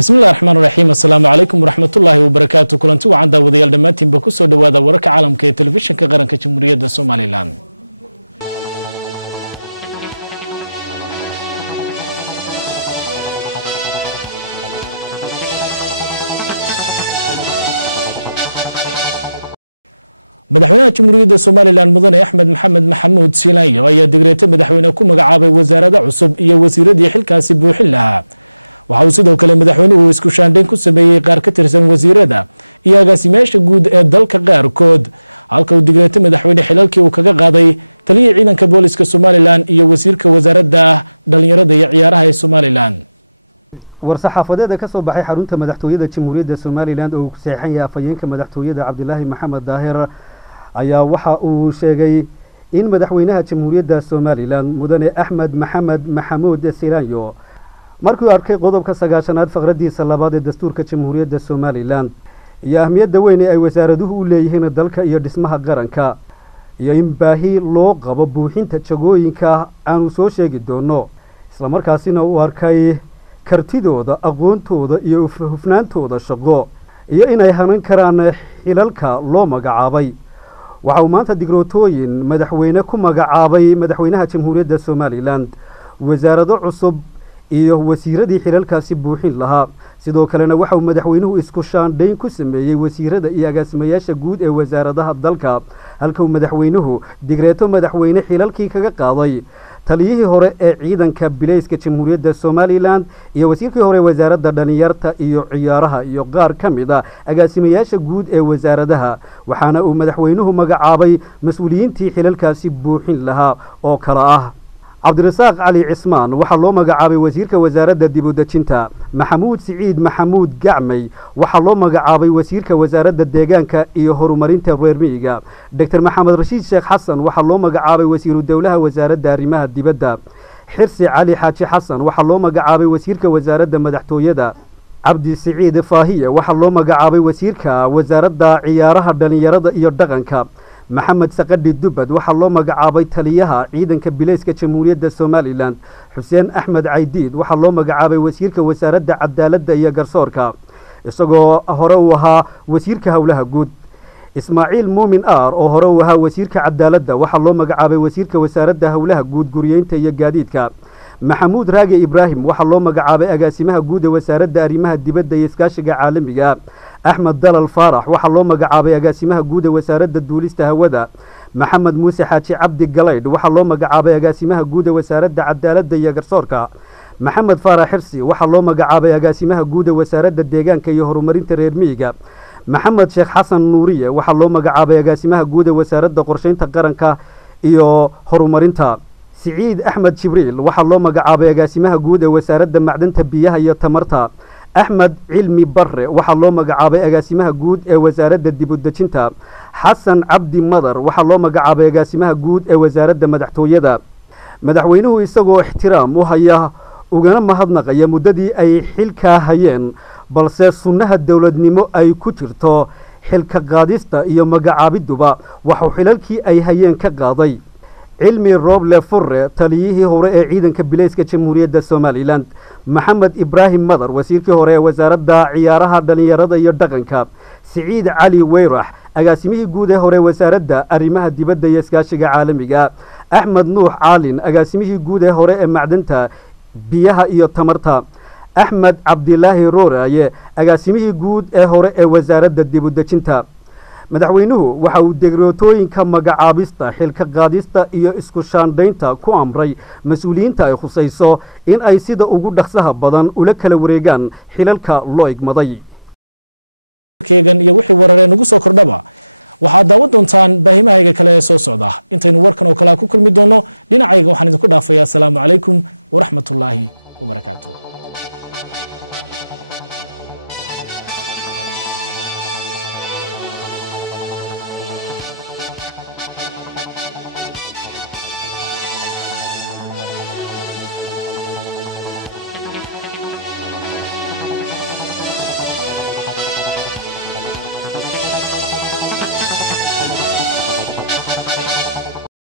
بسم الله الرحمن الرحيم السلام عليكم ورحمة الله وبركاته كلنتي وعن داوديال دمانتين بكسو دوادا ورك عالم كي تلفزيون كغران كجمهورية الصومالي لان مدحوينها جمهورية الصومالي لان مدن أحمد محمد محمود سيلايو أي دقريته مدحوينها كو مقعابي وزارة عصب إيا وزيرة دي حلكاسي بوحلها waxaa sidoo kale madaxweynuhu isku shaandhayn ku sameeyay qaar ka tirsan wasiirada iyo agaasimayaasha guud ee dalka qaarkood halka uu digreetay madaxweyne xilalkii uu kaga qaaday taliyay ciidanka booliska Soomaaliland iyo wasiirka wasaaradda dhalinyarada iyo ciyaaraha ee Soomaaliland war-saxaafadeed ka soo baxay xarunta madaxtooyada Jamhuuriyadda Soomaaliland oo ku saxan yahay afayeenka madaxtooyada Cabdilaahi Maxamed Daahir ayaa waxa uu sheegay in madaxweynaha Jamhuuriyadda Soomaaliland mudane Axmed Maxamed Maxamuud Silaanyo markuu arkay qodobka 9aad faqradiisa labaad ee dastuurka Jamhuuriyadda Soomaaliland iyo ahmiyadda weyn ee ay wasaaraduhu u leeyihiin dalka iyo dhismaha qaranka iyo in baahi loo qabo buuxinta jagooyinka aanu soo sheegi doono isla markaasina uu arkay kartidooda aqoontooda iyo hufnaantooda shaqo iyo inay hanan karaan xilalka loo magacaabay waxa uu maanta digrootooyin madaxweyne ku magacaabay madaxweynaha Jamhuuriyadda Soomaaliland wasaarado cusub iyo wasiiradii xilalkaasi buuxin lahaa sidoo kalena waxa uu madaxweynuhu isku shaandhayn ku sameeyay wasiirada iyo agaasimayaasha guud ee wasaaradaha dalka halka uu madaxweynuhu digreeto madaxweyne xilalkii kaga qaaday taliyihii hore ee ciidanka bilayska Jamhuuriyadda Soomaaliland iyo wasiirkii hore wasaaradda dhalinyarta iyo ciyaaraha iyo qaar kamid ah agaasimayaasha guud ee wasaaradaha waxaana uu madaxweynuhu magacaabay mas'uuliyiintii xilalkaasi buuxin lahaa oo kala ah cabdirasaaq cali cismaan waxa loo magacaabay wasiirka wasaaradda dib u dejinta maxamuud siciid maxamuud gacmay waxa loo magacaabay wasiirka wasaaradda deegaanka iyo horumarinta reer miyiga dr maxamed rashiid sheekh xasan waxa loo magacaabay wasiiru dawlaha wasaaradda arrimaha dibadda xirsi cali xaaji xasan waxa loo magacaabay wasiirka wasaaradda madaxtooyada cabdi siciid faahiye waxa loo magacaabay wasiirka wasaaradda ciyaaraha dhalinyarada iyo dhaqanka محمد سقدي دبد وحلو مقعابي تليها عيدن كبليسك جمهورية الصوماليلاند حسين أحمد عيديد وحلو مقعابي وزيرك وزارة عدالة يا قرصوركا isagoo hore u ahaa wasiirka hawlaha guud Ismaaciil Muumin Aar oo hore u ahaa wasiirka cadaaladda waxa loo magacaabay wasiirka wasaaradda hawlaha guud guriyeynta iyo gaadiidka Maxamuud Raage Ibraahim waxa loo magacaabay agaasimaha guud ee wasaaradda arrimaha dibadda iyo iskaashiga caalamiga Axmed Dalal Faarax waxa loo magacaabay agaasimaha guud ee wasaaradda duulista hawada Maxamed Muuse Xaaji Cabdi Galayd waxa loo magacaabay agaasimaha guud ee wasaaradda cadaaladda iyo garsoorka Maxamed Faarax Xirsi waxa loo magacaabay agaasimaha guud ee wasaaradda deegaanka iyo horumarinta reer miyiga Maxamed Sheekh Xasan Nuuriye waxa loo magacaabay agaasimaha guud ee wasaaradda qorsheynta qaranka iyo horumarinta Siciid Axmed Jibriil waxa loo magacaabay agaasimaha guud ee wasaaradda macdanta biyaha iyo tamarta Axmed Cilmi Barre waxa loo magacaabay agaasimaha guud ee wasaaradda dib u dejinta Xasan Cabdi Madar waxa loo magacaabay agaasimaha guud ee wasaaradda madaxtooyada madaxweynuhu isagoo ixtiraam u haya ugana mahadnaqaya muddadii ay xilka hayeen balse sunnaha dawladnimo ay ku jirto xilka qaadista iyo magacaabiduba waxa xilalkii ay hayeen ka qaaday Cilmi Roble Furre taliyihii hore ee ciidanka bilayska Jamhuuriyadda Soomaaliland Maxamed Ibraahim Madar wasiirkii hore ee wasaaradda ciyaaraha dhalinyarada iyo dhaqanka Siciid Cali Weyrax agaasimihii guud ee hore wasaaradda arrimaha dibadda iyo iskaashiga caalamiga Axmed Nuux Caalin agaasimihii guud ee hore ee macdanta biyaha iyo tamarta Axmed Cabdilaahi Rooraye agaasimihii guud ee hore ee wasaaradda dib u dejinta madaxweynuhu waxa uu degrootooyinka magacaabista xilka qaadista iyo isku shaandhaynta ku amray mas'uuliyiinta ay khusayso in ay sida ugu dhaqsaha badan ula kala wareegaan xilalka loo igmaday keegan iyo wixii warareen ugu soo kordhaba waxaa daawan doontaan baahimahayga kale ee soo socda intaynu warkan oo kala ku kulmi doono dhinacayga waxaan idinku dhaafayaa assalaamu calaykum waraxmatullaahi wabarakaatuh